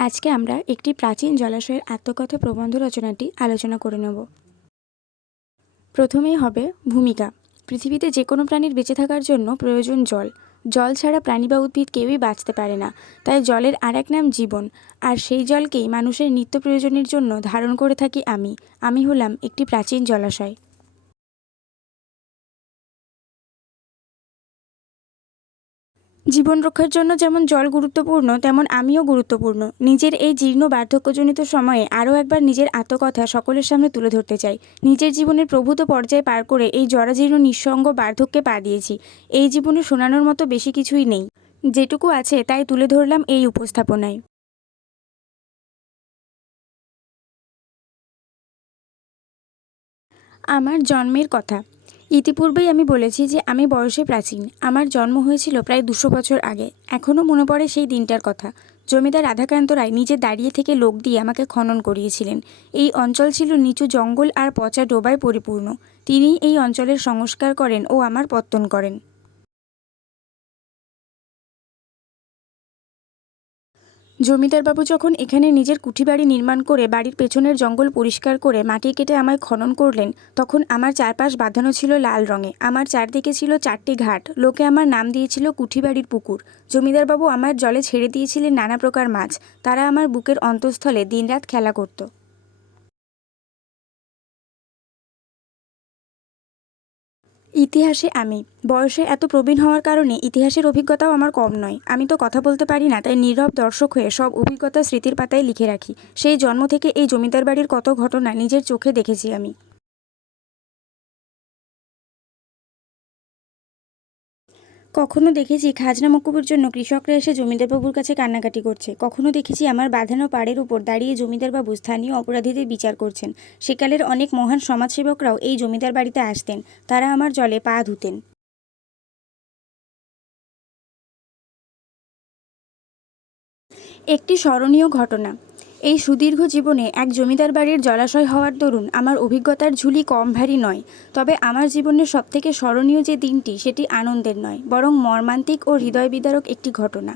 আজকে আমরা একটি প্রাচীন জলাশয়ের আত্মকথা প্রবন্ধ রচনাটি আলোচনা করে নেব। প্রথমেই হবে ভূমিকা। পৃথিবীতে যে কোনো প্রাণীর বেঁচে থাকার জন্য প্রয়োজন জল। জল ছাড়া প্রাণী বা উদ্ভিদ কেউই বাঁচতে পারে না। তাই জলের আর এক নাম জীবন। আর সেই জলকেই মানুষের নিত্য প্রয়োজনের জন্য ধারণ করে থাকি আমি। আমি হলাম একটি প্রাচীন জলাশয়। জীবন রক্ষার জন্য যেমন জল গুরুত্বপূর্ণ, তেমন আমিও গুরুত্বপূর্ণ। নিজের এই জীর্ণ বার্ধক্যজনিত সময়ে আরও একবার নিজের আত্মকথা সকলের সামনে তুলে ধরতে চাই। নিজের জীবনের প্রভূত পর্যায়ে পার করে এই জরাজীর্ণ নিঃসঙ্গ বার্ধক্যে পা দিয়েছি। এই জীবনে শোনানোর মতো বেশি কিছুই নেই। যেটুকু আছে তাই তুলে ধরলাম এই উপস্থাপনায়। আমার জন্মের কথা। ইতিপূর্বেই আমি বলেছি যে আমি বয়সে প্রাচীন। আমার জন্ম হয়েছিল প্রায় দুশো বছর আগে। এখনও মনে পড়ে সেই দিনটার কথা। জমিদার রাধাকান্ত রায় নিজে দাঁড়িয়ে থেকে লোক দিয়ে আমাকে খনন করিয়েছিলেন। এই অঞ্চল ছিল নিচু জঙ্গল আর পচা ডোবায় পরিপূর্ণ। তিনিই এই অঞ্চলের সংস্কার করেন ও আমার পত্তন করেন। জমিদারবাবু যখন এখানে নিজের কুঠি বাড়ি নির্মাণ করে বাড়ির পেছনের জঙ্গল পরিষ্কার করে মাটি কেটে আমায় খনন করলেন, তখন আমার চারপাশ বাঁধানো ছিল লাল রঙে। আমার চারদিকে ছিল চারটি ঘাট। লোকে আমার নাম দিয়েছিল কুঠিবাড়ির পুকুর। জমিদারবাবু আমার জলে ছেড়ে দিয়েছিলেন নানা প্রকার মাছ। তারা আমার বুকের অন্তঃস্থলে দিনরাত খেলা করতো। ইতিহাসে আমি। বয়সে এত প্রবীণ হওয়ার কারণে ইতিহাসের অভিজ্ঞতাও আমার কম নয়। আমি তো কথা বলতে পারি না, তাই নীরব দর্শক হয়ে সব অভিজ্ঞতা স্মৃতির পাতায় লিখে রাখি। সেই জন্ম থেকে এই জমিদার বাড়ির কত ঘটনা নিজের চোখে দেখেছি আমি। কখনো দেখেছি খাজনা মকুবের জন্য কৃষকরা এসে জমিদারবাবুর কাছে কান্নাকাটি করছে। কখনো দেখেছি আমার বাঁধানো পাড়ের উপর দাঁড়িয়ে জমিদারবাবু স্থানীয় অপরাধীদের বিচার করছেন। সেকালের অনেক মহান সমাজসেবকরাও এই জমিদার বাড়িতে আসতেন। তারা আমার জলে পা ধুতেন। একটি স্মরণীয় ঘটনা। এই সুদীর্ঘ জীবনে এক জমিদার বাড়ির জলাশয় হওয়ার দরুন আমার অভিজ্ঞতার ঝুলি কম ভারী নয়। তবে আমার জীবনের সবথেকে স্মরণীয় যে দিনটি, সেটি আনন্দের নয়, বরং মর্মান্তিক ও হৃদয় বিদারক একটি ঘটনা।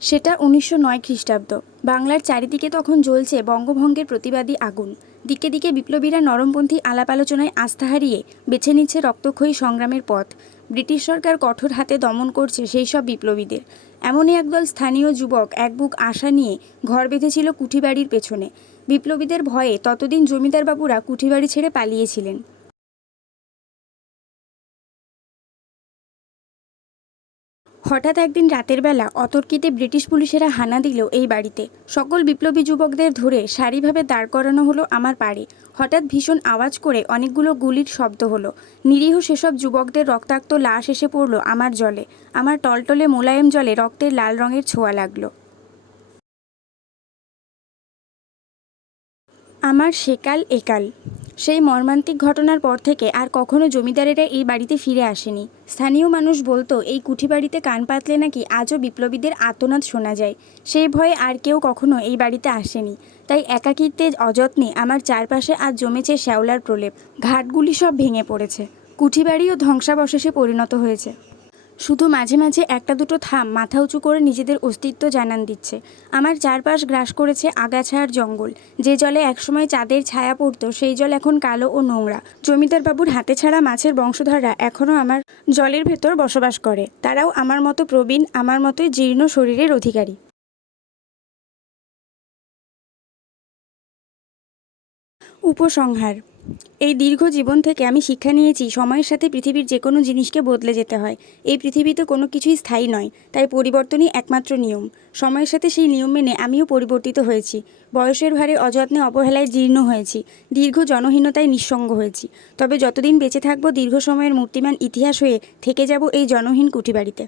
সেটা উনিশশো নয় খ্রিস্টাব্দ। বাংলার চারিদিকে তখন জ্বলছে বঙ্গভঙ্গের প্রতিবাদী আগুন। দিকে দিকে বিপ্লবীরা নরমপন্থী আলাপ আলোচনায় আস্থা হারিয়ে বেছে নিচ্ছে রক্তক্ষয়ী সংগ্রামের পথ। ব্রিটিশ সরকার কঠোর হাতে দমন করছে সেই সব বিপ্লবীদের। এমনই একদল স্থানীয় যুবক এক বুক আশা নিয়ে ঘর বেঁধেছিল কুঠিবাড়ির পেছনে। বিপ্লবীদের ভয়ে ততদিন জমিদারবাবুরা কুঠিবাড়ি ছেড়ে পালিয়েছিলেন। হঠাৎ একদিন রাতের বেলা অতর্কিতে ব্রিটিশ পুলিশেরা হানা দিল এই বাড়িতে। সকল বিপ্লবী যুবকদের ধরে সারিভাবে দাঁড় করানো হলো আমার পাড়ে হঠাৎ ভীষণ আওয়াজ করে অনেকগুলো গুলির শব্দ হলো। নিরীহ সেসব যুবকদের রক্তাক্ত লাশ এসে পড়ল আমার জলে। আমার টলটলে মোলায়েম জলে রক্তের লাল রঙের ছোঁয়া লাগল। আমার সেকাল একাল। সেই মর্মান্তিক ঘটনার পর থেকে আর কখনো জমিদারেরা এই বাড়িতে ফিরে আসেনি। স্থানীয় মানুষ বলতো, এই কুঠি বাড়িতে কান পাতলে নাকি আজও বিপ্লবীদের আর্তনাদ শোনা যায়। সেই ভয়ে আর কেউ কখনো এই বাড়িতে আসেনি। তাই একাকিত্বে অযত্নে আমার চারপাশে আজ জমেছে শ্যাওলার প্রলেপ। ঘাটগুলি সব ভেঙে পড়েছে। কুঠিবাড়িও ধ্বংসাবশেষে পরিণত হয়েছে। শুধু মাঝে মাঝে একটা দুটো থাম মাথা উঁচু করে নিজেদের অস্তিত্ব জানান দিচ্ছে। আমার চারপাশ গ্রাস করেছে আগাছা আর জঙ্গল। যে জলে একসময় চাঁদের ছায়া পড়ত, সেই জল এখন কালো ও নোংরা। জমিদার বাবুর হাতে ছাড়া মাছের বংশধররা এখনও আমার জলের ভেতর বসবাস করে। তারাও আমার মতো প্রবীণ, আমার মতোই জীর্ণ শরীরের অধিকারী। উপসংহার এই দীর্ঘ জীবন থেকে আমি শিক্ষা নিয়েছি, সময়ের সাথে পৃথিবীর যে কোনো জিনিসকে বদলে যেতে হয়। এই পৃথিবীতে কোনো কিছুই স্থায়ী নয়, তাই পরিবর্তনই একমাত্র নিয়ম। সময়ের সাথে সেই নিয়ম মেনে আমিও পরিবর্তিত হয়েছি। বয়সের ভারে অযত্নে অবহেলায় জীর্ণ হয়েছি। দীর্ঘ জনহীনতায় নিঃসঙ্গ হয়েছি। তবে যতদিন বেঁচে থাকব, দীর্ঘ সময়ের মূর্তিমান ইতিহাস হয়ে থেকে যাব এই জনহীন কুঠিবাড়িতে।